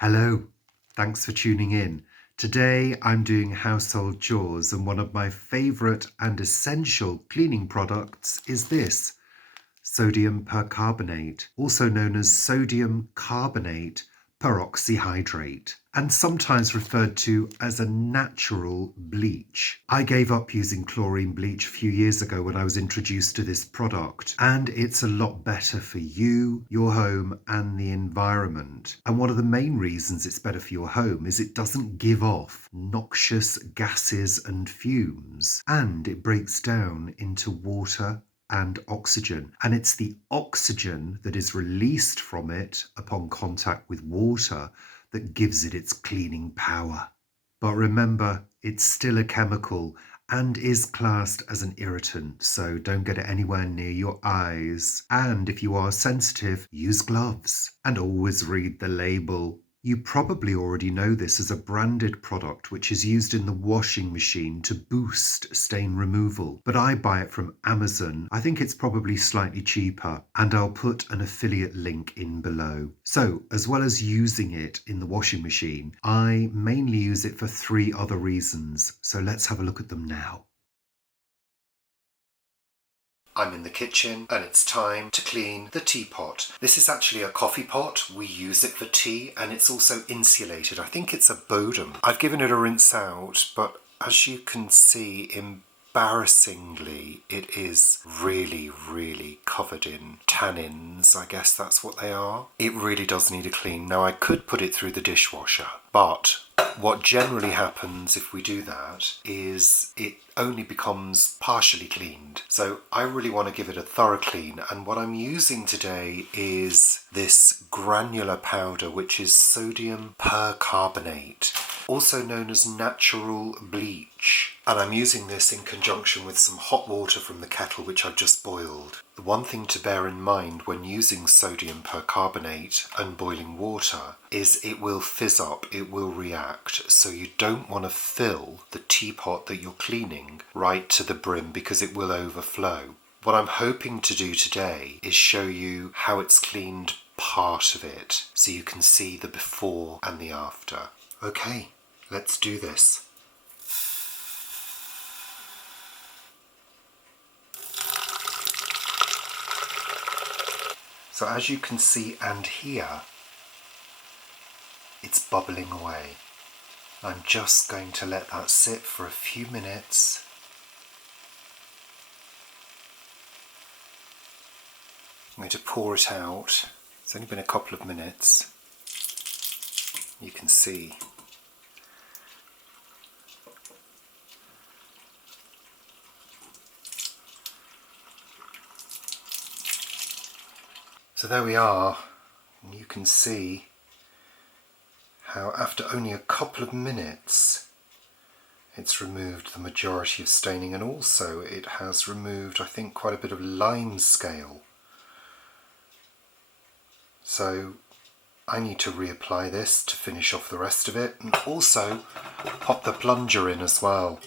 Hello, thanks for tuning in. Today I'm doing household chores and one of my favourite and essential cleaning products is this, sodium percarbonate, also known as sodium carbonate peroxyhydrate, and sometimes referred to as a natural bleach. I gave up using chlorine bleach a few years ago when I was introduced to this product, and it's a lot better for you, your home, and the environment. And one of the main reasons it's better for your home is it doesn't give off noxious gases and fumes, and it breaks down into water and oxygen. And it's the oxygen that is released from it upon contact with water that gives it its cleaning power. But remember, it's still a chemical and is classed as an irritant, so don't get it anywhere near your eyes. And if you are sensitive, use gloves and always read the label. You probably already know this as a branded product which is used in the washing machine to boost stain removal, but I buy it from Amazon. I think it's probably slightly cheaper, and I'll put an affiliate link in below. So, as well as using it in the washing machine, I mainly use it for 3 other reasons, so let's have a look at them now. I'm in the kitchen and it's time to clean the teapot. This is actually a coffee pot. We use it for tea and it's also insulated. I think it's a Bodum. I've given it a rinse out, but as you can see, embarrassingly, it is really covered in tannins. I guess that's what they are. It really does need a clean. Now, I could put it through the dishwasher, but what generally happens if we do that is it only becomes partially cleaned. So I really want to give it a thorough clean, and what I'm using today is this granular powder, which is sodium percarbonate, also known as natural bleach. And I'm using this in conjunction with some hot water from the kettle which I've just boiled. The one thing to bear in mind when using sodium percarbonate and boiling water is it will fizz up, it will react, so you don't want to fill the teapot that you're cleaning right to the brim because it will overflow. What I'm hoping to do today is show you how it's cleaned part of it so you can see the before and the after. Okay, let's do this. So as you can see and hear, it's bubbling away. I'm just going to let that sit for a few minutes. I'm going to pour it out. It's only been a couple of minutes. You can see. So there we are, and you can see how after only a couple of minutes it's removed the majority of staining, and also it has removed, I think, quite a bit of lime scale. So I need to reapply this to finish off the rest of it, and also pop the plunger in as well.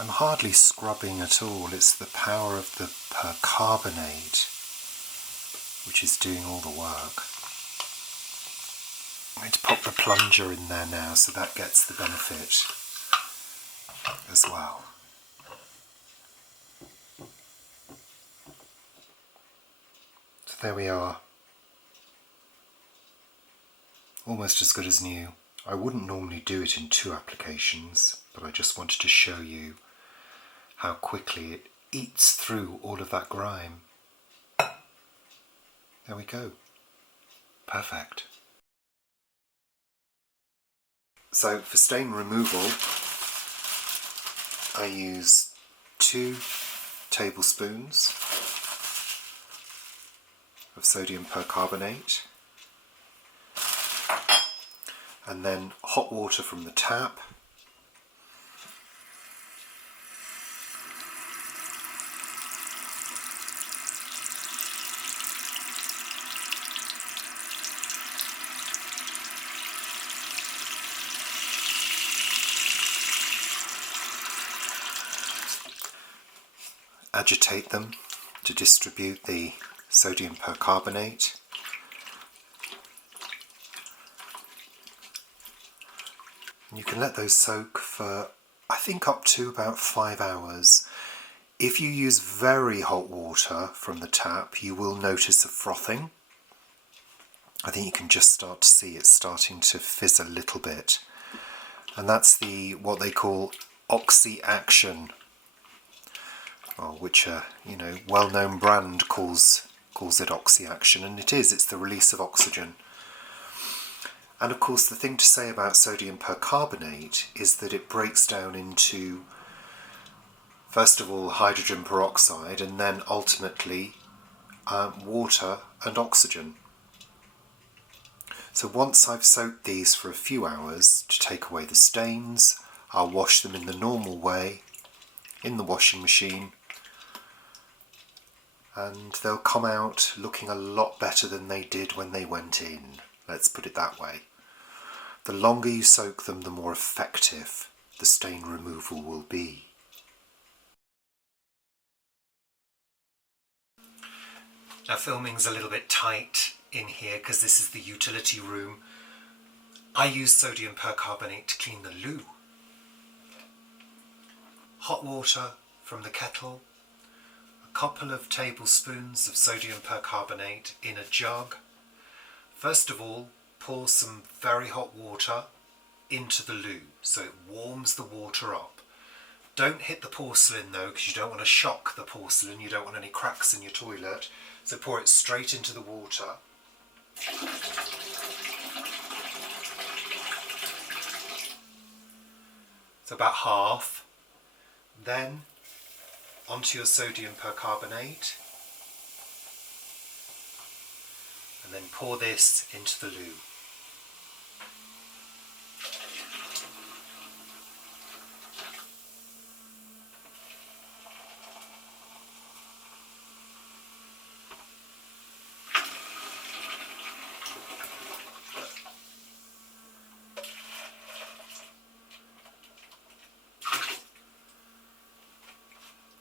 I'm hardly scrubbing at all, it's the power of the percarbonate which is doing all the work. I'm going to pop the plunger in there now so that gets the benefit as well. So there we are. Almost as good as new. I wouldn't normally do it in 2 applications, but I just wanted to show you how quickly it eats through all of that grime. There we go. Perfect. So for stain removal, I use 2 tablespoons of sodium percarbonate, and then hot water from the tap, agitate them to distribute the sodium percarbonate. And you can let those soak for, I think, up to about 5 hours. If you use very hot water from the tap, you will notice a frothing. I think you can just start to see it starting to fizz a little bit. And that's what they call oxy-action, which a well-known brand calls it oxy-action, and it is. It's the release of oxygen. And of course, the thing to say about sodium percarbonate is that it breaks down into, first of all, hydrogen peroxide, and then ultimately water and oxygen. So once I've soaked these for a few hours to take away the stains, I'll wash them in the normal way in the washing machine, and they'll come out looking a lot better than they did when they went in. Let's put it that way. The longer you soak them, the more effective the stain removal will be. Now, filming's a little bit tight in here because this is the utility room. I use sodium percarbonate to clean the loo. Hot water from the kettle, a couple of tablespoons of sodium percarbonate in a jug. First of all, pour some very hot water into the loo so it warms the water up. Don't hit the porcelain though, because you don't want to shock the porcelain, you don't want any cracks in your toilet. So pour it straight into the water. So about half. Then onto your sodium percarbonate. And then pour this into the loo.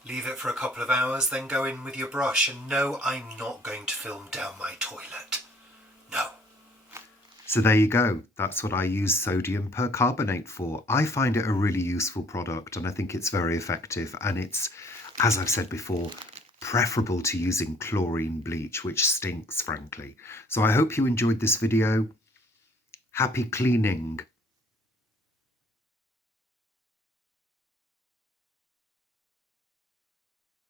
Leave it for a couple of hours, then go in with your brush. And no, I'm not going to film down my toilet. No. So there you go. That's what I use sodium percarbonate for. I find it a really useful product, and I think it's very effective. And it's, as I've said before, preferable to using chlorine bleach, which stinks, frankly. So I hope you enjoyed this video. Happy cleaning.